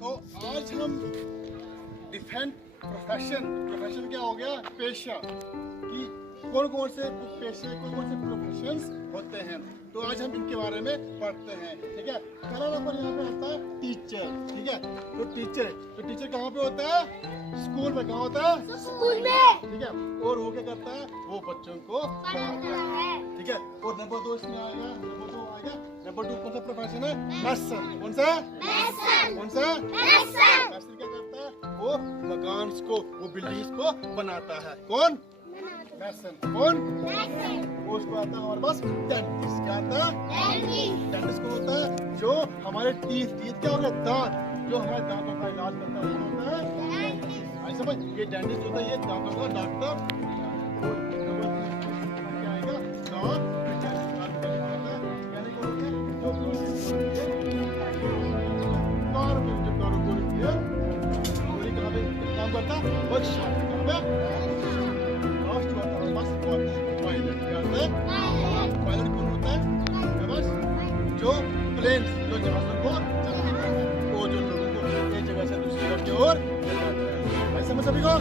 तो आज हम डिफरेंट प्रोफेशन क्या हो गया, पेशा, कि कौन कौन से पेशे, कौन कौन से प्रोफेशंस होते हैं। तो आज हम इनके बारे में पढ़ते हैं, ठीक है। पहला नंबर यहाँ पे आता है टीचर, ठीक है। तो टीचर कहाँ पे होता है? स्कूल में। कहाँ होता है? स्कूल में, ठीक है। और वो क्या करता है? वो बच्चों को पढ़ाता है, ठीक है। और नंबर 2 इसमें आएगा, नंबर 2 कौन सा प्रोफेशन है? मैसन। कौन सा? मैसन क्या करता है? वो मकान को, वो बिल्डिंग्स को बनाता है। कौन? मैसन। कौन? वो उसको आता है हमारे पास डेंटिस्ट। क्या आता है? डेंटिस्ट को होता है जो हमारे टीथ क्या हो गया, दांत, जो हमारे दांतों का इलाज करता है, वो होता है डेंटिस्ट। आई समझ? ये डेंटिस्ट होता है, ये दांतों का डॉक्टर। क्या आएगा? दांत काम करता है। वर्कशॉप पायलट कौन होता है? बस जो प्लेन, जो जहाजों को चलाता है, वो जो लोगों को एक जगह से दूसरी जगह की ओर ले जाता है। समझ सभी को?